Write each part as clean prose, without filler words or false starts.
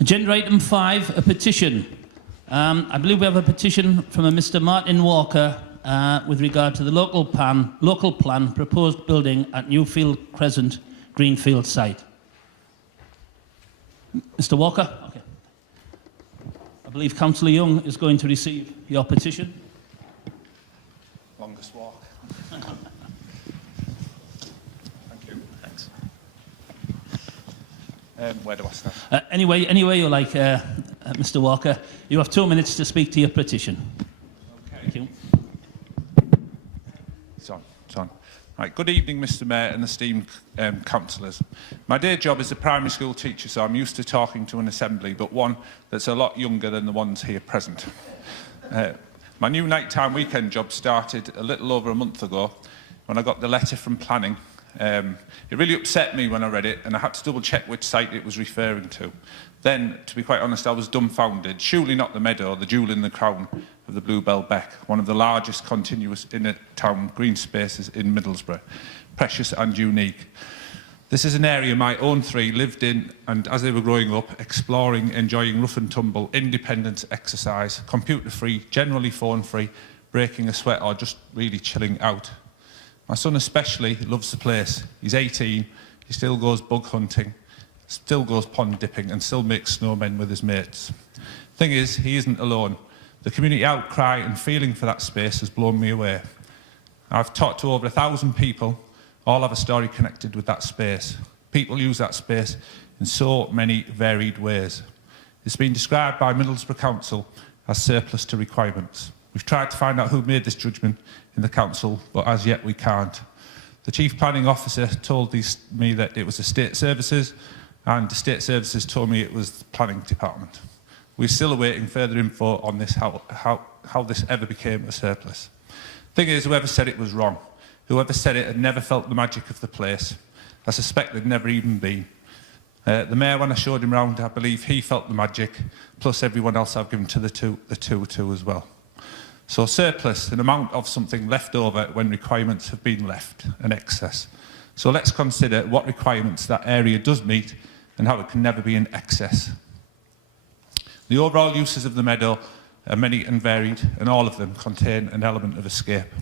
Agenda item 5, a petition. I believe we have a petition from a Mr. Martyn Walker with regard to the local plan proposed building at Newfield Crescent Greenfield site. Mr. Walker? Okay. I believe Councillor Young is going to receive your petition. Longest walk. Thank you. Thanks. Where do I start? Anyway you like, Mr. Walker. You have 2 minutes to speak to your petition. Okay. Thank you. It's on. Right. Good evening, Mr. Mayor and esteemed councillors. My day job is a primary school teacher, so I'm used to talking to an assembly, but one that's a lot younger than the ones here present. My new nighttime weekend job started a little over a month ago when I got the letter from planning. It really upset me when I read it, and I had to double check which site it was referring to. Then, to be quite honest, I was dumbfounded. Surely not the meadow, the jewel in the crown of the Bluebell Beck, one of the largest continuous inner-town green spaces in Middlesbrough. Precious and unique. This is an area my own three lived in, and as they were growing up, exploring, enjoying rough and tumble, independence exercise, computer-free, generally phone-free, breaking a sweat or just really chilling out. My son especially loves the place. He's 18, he still goes bug hunting, still goes pond dipping and still makes snowmen with his mates. Thing is, he isn't alone. The community outcry and feeling for that space has blown me away. I've talked to over 1,000 people, all have a story connected with that space. People use that space in so many varied ways. It's been described by Middlesbrough Council as surplus to requirements. We've tried to find out who made this judgment in the council, but as yet we can't. The Chief Planning Officer told me that it was Estate Services, and Estate Services told me it was the Planning Department. We're still awaiting further info on this, how this ever became a surplus. Thing is, whoever said it was wrong. Whoever said it had never felt the magic of the place. I suspect they'd never even been. The Mayor, when I showed him round, I believe he felt the magic, plus everyone else I've given to the two as well. So surplus, an amount of something left over when requirements have been left, an excess. So let's consider what requirements that area does meet and how it can never be in excess. The overall uses of the meadow are many and varied, and all of them contain an element of escape.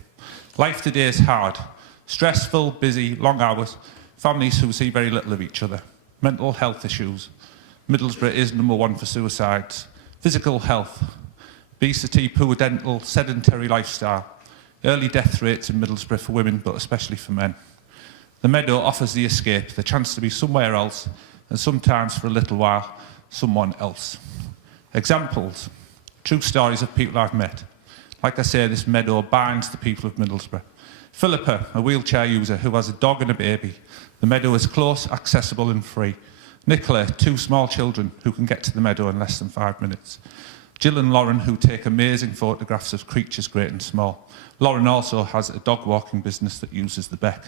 Life today is hard, stressful, busy, long hours, families who see very little of each other, mental health issues. Middlesbrough is #1 for suicides, physical health, obesity, poor dental, sedentary lifestyle, early death rates in Middlesbrough for women, but especially for men. The meadow offers the escape, the chance to be somewhere else, and sometimes for a little while, someone else. Examples, true stories of people I've met. Like I say, this meadow binds the people of Middlesbrough. Philippa, a wheelchair user who has a dog and a baby. The meadow is close, accessible and free. Nicola, 2 small children who can get to the meadow in less than 5 minutes. Jill and Lauren, who take amazing photographs of creatures great and small. Lauren also has a dog walking business that uses the beck.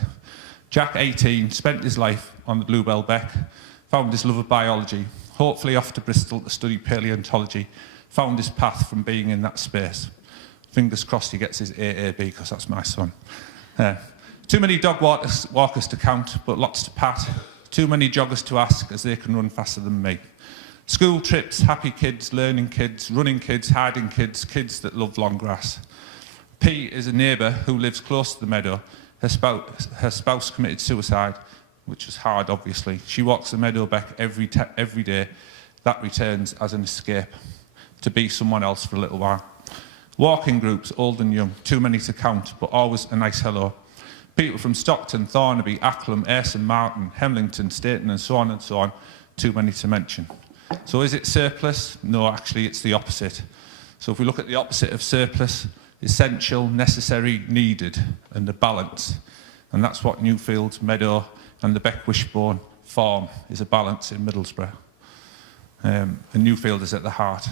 Jack, 18, spent his life on the Bluebell Beck, found his love of biology, hopefully off to Bristol to study paleontology, found his path from being in that space. Fingers crossed he gets his AAB, because that's my son. Too many dog walkers to count, but lots to pat. Too many joggers to ask, as they can run faster than me. School trips, happy kids, learning kids, running kids, hiding kids, kids that love long grass. P is a neighbour who lives close to the meadow. Her spouse committed suicide, which was hard, obviously. She walks the meadow beck every day. That returns as an escape, to be someone else for a little while. Walking groups, old and young, too many to count, but always a nice hello. People from Stockton, Thornaby, Acklam, Ayresome, Martyn, Hemlington, Staton, and so on, too many to mention. So is it surplus? No, actually it's the opposite. So if we look at the opposite of surplus, essential, necessary, needed, and the balance. And that's what Newfield, Meadow and the Beck Wishbone form, is a balance in Middlesbrough. And Newfield is at the heart.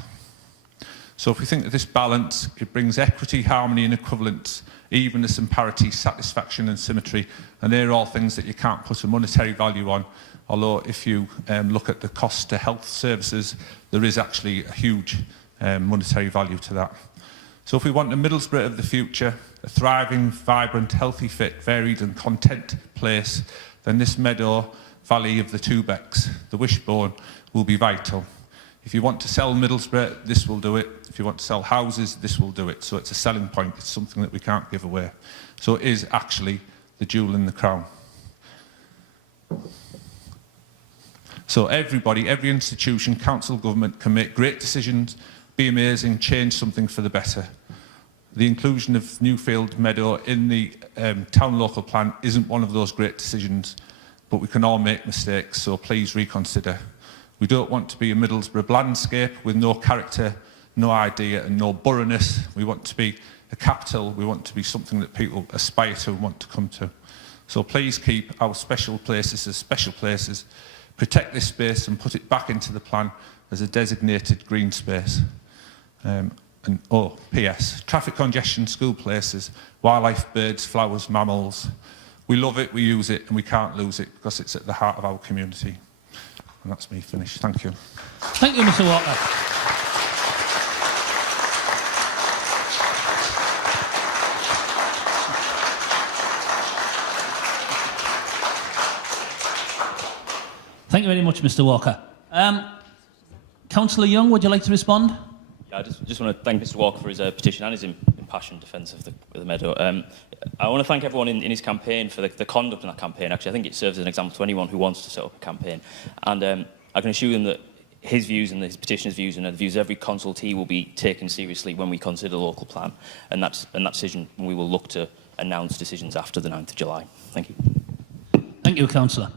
So if we think of this balance, it brings equity, harmony and equivalence, evenness and parity, satisfaction and symmetry, and they're all things that you can't put a monetary value on, although if you look at the cost to health services, there is actually a huge monetary value to that. So if we want a Middlesbrough of the future, a thriving, vibrant, healthy, fit, varied and content place, then this meadow, valley of the 2 becks, the Wishbone, will be vital. If you want to sell Middlesbrough, this will do it. If you want to sell houses, this will do it. So it's a selling point. It's something that we can't give away. So it is actually the jewel in the crown. So everybody, every institution, council, government can make great decisions, be amazing, change something for the better. The inclusion of Newfield Meadow in the town local plan isn't one of those great decisions, but we can all make mistakes, so please reconsider. We don't want to be a Middlesbrough landscape with no character, no idea and no borougness. We want to be a capital. We want to be something that people aspire to and want to come to. So please keep our special places as special places. Protect this space and put it back into the plan as a designated green space. P.S. Traffic congestion, school places, wildlife, birds, flowers, mammals. We love it, we use it, and we can't lose it because it's at the heart of our community. And that's me finished. Thank you. Thank you, Mr. Walker. Thank you very much, Mr. Walker. Councillor Young, would you like to respond? Yeah, I just want to thank Mr. Walker for his petition and his impassioned defence of the meadow. I want to thank everyone in his campaign for the conduct in that campaign. Actually, I think it serves as an example to anyone who wants to set up a campaign. And I can assure them that his views and his petitioner's views and the views of every consultee will be taken seriously when we consider the local plan. And that decision, we will look to announce decisions after the 9th of July. Thank you. Thank you, Councillor.